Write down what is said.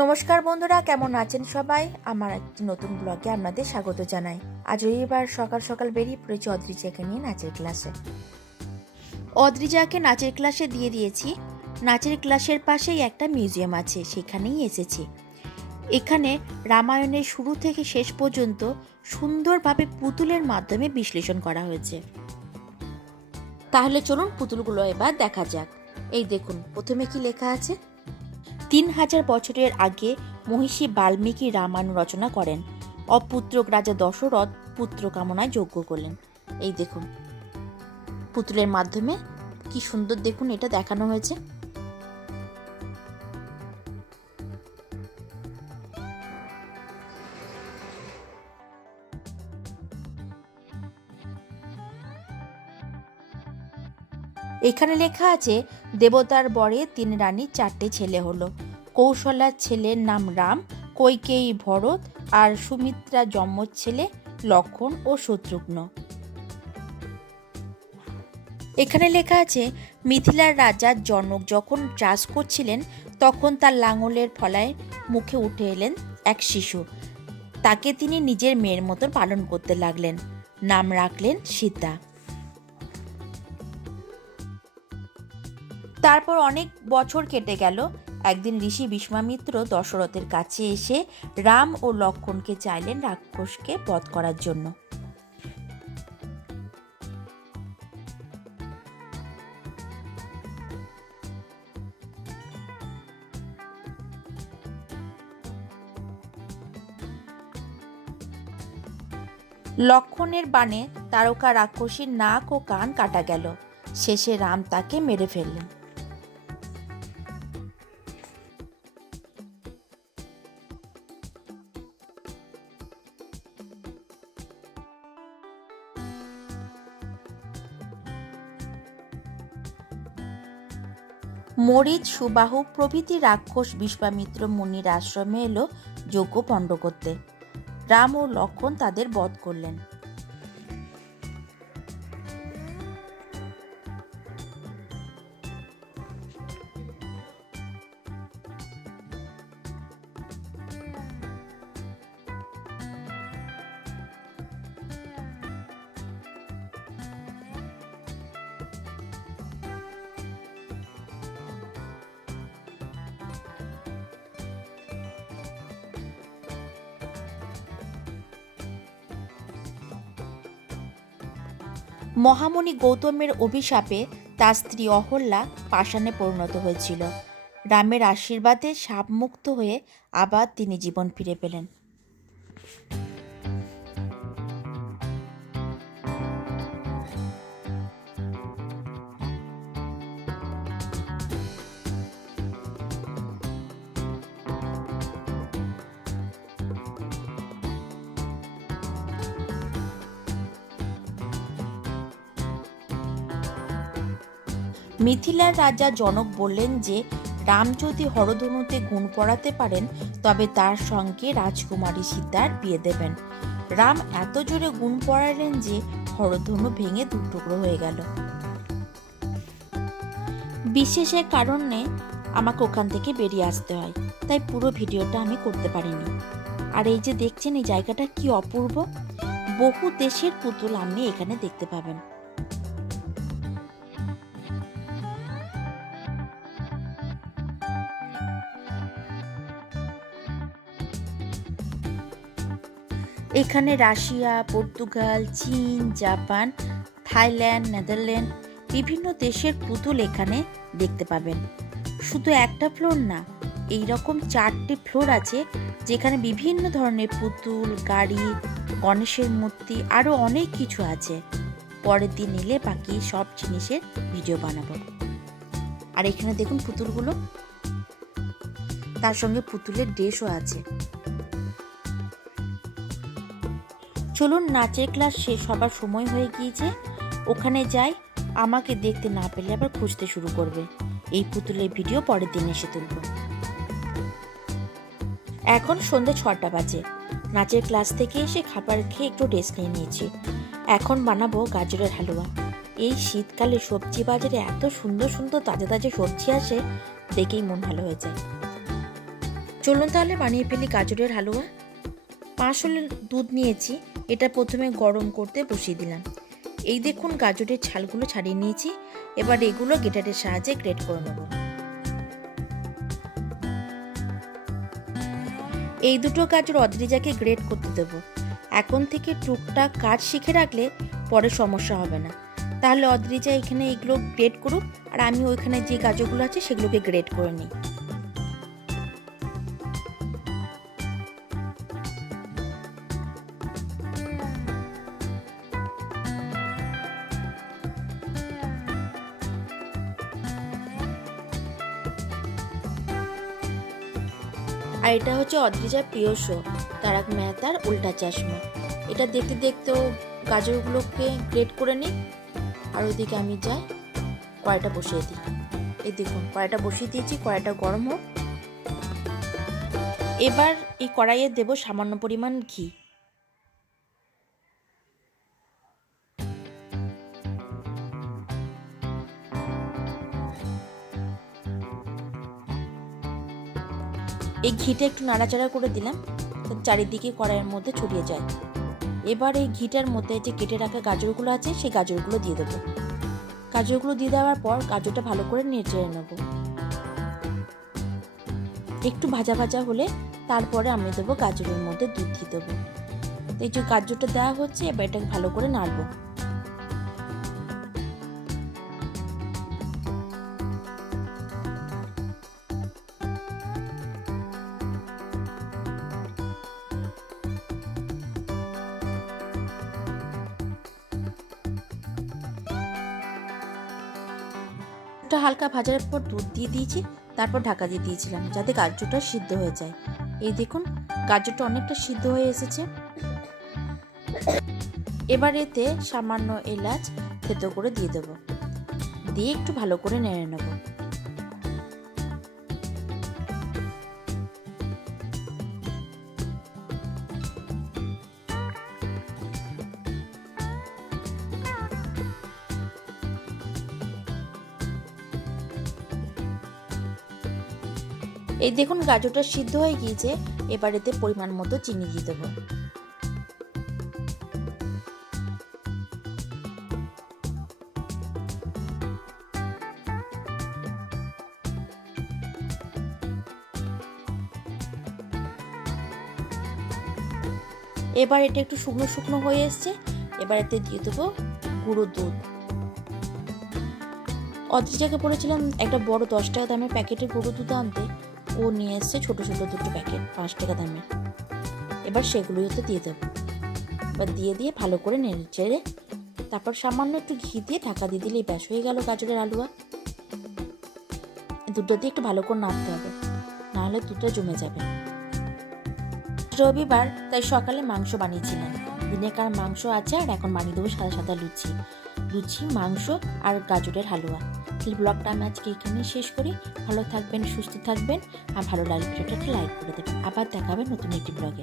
নমস্কার বন্ধুরা, কেমন আছেন সবাই? আমার একটি নতুন ব্লগে আপনাদের স্বাগত জানাই। আজ রবিবার সকাল সকাল বেরিয়ে পড়েছি অদ্রিজাকে নিয়ে নাচের ক্লাসে। অদ্রিজাকে নাচের ক্লাসে দিয়ে দিয়েছি। নাচের ক্লাসের পাশেই একটা মিউজিয়াম আছে, সেখানেই এসেছি। এখানে রামায়ণের শুরু থেকে শেষ পর্যন্ত সুন্দরভাবে পুতুলের মাধ্যমে বিশ্লেষণ করা হয়েছে। তাহলে চলুন পুতুলগুলো এবার দেখা যাক। এই দেখুন, প্রথমে কি লেখা আছে? তিন হাজার বছরের আগে মহিষী বাল্মীকি রামায়ণ রচনা করেন। অপুত্রক রাজা দশরথ পুত্র কামনায় যজ্ঞ করলেন। এই দেখুন, পুতুলের মাধ্যমে কি সুন্দর দেখুন, এটা দেখানো হয়েছে। এখানে লেখা আছে, দেবতার বরে তিন রানীর চারটে ছেলে হলো। কৌশলার ছেলের নাম রাম, কৈকেয়ী ভরত আর সুমিত্রা জম্মর ছেলে লক্ষণ ও শত্রুঘ্ন। এখানে লেখা আছে, মিথিলার রাজার জনক যখন চাষ করছিলেন, তখন তার লাঙলের ফলায় মুখে উঠে এলেন এক শিশু। তাকে তিনি নিজের মেয়ের মতন পালন করতে লাগলেন। নাম রাখলেন সীতা। তারপর অনেক বছর কেটে গেল। একদিন ঋষি বিশ্বামিত্র দশরথের কাছে এসে রাম ও লক্ষণকে চাইলেন রাক্ষসকে বধ করার জন্য। লক্ষণের বাণে তারকা রাক্ষসীর নাক ও কান কাটা গেল। শেষে রাম তাকে মেরে ফেললেন। মরিচ, সুবাহু, প্রভৃতি রাক্ষস বিশ্বামিত্র মুনির আশ্রমে এলো যজ্ঞ পণ্ড করতে। রাম ও লক্ষণ তাদের বধ করলেন। মহামণি গৌতমের অভিশাপে তার স্ত্রী অহল্যা পাষাণে পরিণত হয়েছিল। রামের আশীর্বাদে সাপমুক্ত হয়ে আবার তিনি জীবন ফিরে পেলেন। মিথিলার রাজা জনক বললেন যে, রাম যদি হরধনুতে গুণ পড়াতে পারেন, তবে তার সঙ্গে রাজকুমারী সীতার বিয়ে দেবেন। রাম এত জোরে গুণ পড়ালেন যে হরধনু ভেঙে দু টুকরো হয়ে গেল। বিশেষের কারণে আমাকে ওখান থেকে বেরিয়ে আসতে হয়, তাই পুরো ভিডিওটা আমি করতে পারিনি। আর এই যে দেখছেন, এই জায়গাটা কি অপূর্ব! বহু দেশের পুতুল আপনি এখানে দেখতে পাবেন। এখানে রাশিয়া, পর্তুগাল, চীন, জাপান, থাইল্যান্ড, নেদারল্যান্ড বিভিন্ন দেশের পুতুল এখানে দেখতে পাবেন। শুধু একটা ফ্লোর না এই রকম চারটি ফ্লোর আছে যেখানে বিভিন্ন ধরনের পুতুল, গাড়ি, গণেশের মূর্তি আরও অনেক কিছু আছে। পরের দিন এলে বাকি সব জিনিসের ভিডিও বানাবো। আর এখানে দেখুন পুতুলগুলো। তার সঙ্গে পুতুলের ড্রেসও আছে। চলুন নাচের ক্লাস শেষ হবার সময় হয়ে গিয়েছে। ওখানে যাই, আমাকে দেখতে না পেলে আবার খুঁজতে শুরু করবে। এই পুতুলের ভিডিও পরের দিন এসে তুলব। এখন সন্ধে ছটা বাজে। নাচের ক্লাস থেকে এসে খাবার খেয়ে একটু রেস্ট নিয়ে নিয়েছি। এখন বানাবো গাজরের হালুয়া। এই শীতকালে সবজি বাজারে এত সুন্দর সুন্দর তাজা তাজা সবজি আসে, দেখেই মন ভালো হয়ে যায়। চলুন তাহলে বানিয়ে ফেলি গাজরের হালুয়া। পাঁচশো দুধ নিয়েছি। এটা প্রথমে গরম করতে বসিয়ে দিলাম। এই দেখুন গাজরের ছালগুলো ছাড়িয়ে নিয়েছি। এবার এগুলো গেটারের সাহায্যে গ্রেট করে নেব। এই দুটো গাজর অদ্রিজাকে গ্রেট করতে দেব। এখন থেকে টুকটাক কাজ শিখে রাখলে পরে সমস্যা হবে না। তাহলে অদ্রিজা এখানে এগুলো গ্রেট করুক আর আমি ওইখানে যে গাজরগুলো আছে সেগুলোকে গ্রেট করে নিই। আর এটা হচ্ছে অদ্রিজা প্রিয় শো, তারাক মেহতার উল্টা চশমা। এটা দেখতে দেখতেও গাজরগুলোকে গ্রেট করে নিই, আর ওদিকে আমি যাই, কড়াইটা বসিয়ে দিই। এই দেখুন, কড়াইটা বসিয়ে দিয়েছি, কড়াইটা গরম হোক। এবার এই কড়াইয়ে দেব সামান্য পরিমাণ ঘি। এই ঘিটা একটু নাড়াচাড়া করে দিলাম চারিদিকে কড়াইয়ের মধ্যে ছড়িয়ে যায়। এবার এই ঘিটার মধ্যে যে কেটে রাখা গাজরগুলো আছে, সেই গাজরগুলো দিয়ে দেবো। গাজরগুলো দিয়ে দেওয়ার পর গাজরটা ভালো করে নেড়ে নেব। একটু ভাজা ভাজা হলে তারপরে আমি দেবো গাজরের মধ্যে দুধ দিয়ে দেবো। এই যে গাজরটা দেওয়া হচ্ছে, এবার এটাকে ভালো করে নাড়বো। ওটা হালকা ভাজার পর দুধ দিয়ে দিয়েছি, তারপর ঢাকা দিয়ে দিয়েছিলাম যাতে গাজরটা সিদ্ধ হয়ে যায়। এই দেখুন, গাজরটা অনেকটা সিদ্ধ হয়ে এসেছে। এবার এতে সামান্য এলাচ থেতো করে দিয়ে দেবো। দিয়ে একটু ভালো করে নেড়ে নেব। এই দেখুন গাজরটা সিদ্ধ হয়ে গিয়েছে, এবার এতে পরিমাণ মতো চিনি দিয়ে দেবো। এবার এটা একটু শুকনো শুকনো হয়ে এসছে, এবার এতে দিয়ে দেবো গুঁড়ো দুধ। অদ্রিজাকে বলেছিলাম একটা বড় দশ টাকা দামের প্যাকেটের গুঁড়ো দুধ আনতে ও নিয়ে এসছে ছোটো ছোটো দুটো প্যাকেট, পাঁচ টাকা দামের। এবার সেগুলোই ওতে দিয়ে দেবো। এবার দিয়ে দিয়ে ভালো করে নেড়ে চেড়ে তারপর সামান্য একটু ঘি দিয়ে ঢাকা দিয়ে দিলেই ব্যাস, হয়ে গেল গাজরের আলুয়া। দুধটা দিয়ে একটু ভালো করে নাড়তে হবে, নাহলে দুধটা জমে যাবে। রবিবার তাই সকালে মাংস বানিয়েছিলাম। দিনেকার মাংস আছে আর এখন বানিয়ে দেবো সাদা সাদা লুচি। লুচি, মাংস আর গাজরের হালুয়া। তাহলে ব্লগটা আমি আজকে এখানে শেষ করি। ভালো থাকবেন, সুস্থ থাকবেন আর ভালো লাগলে ভিডিওটা একটা লাইক করে দেবেন। আবার দেখাবেন নতুন একটি ব্লগে।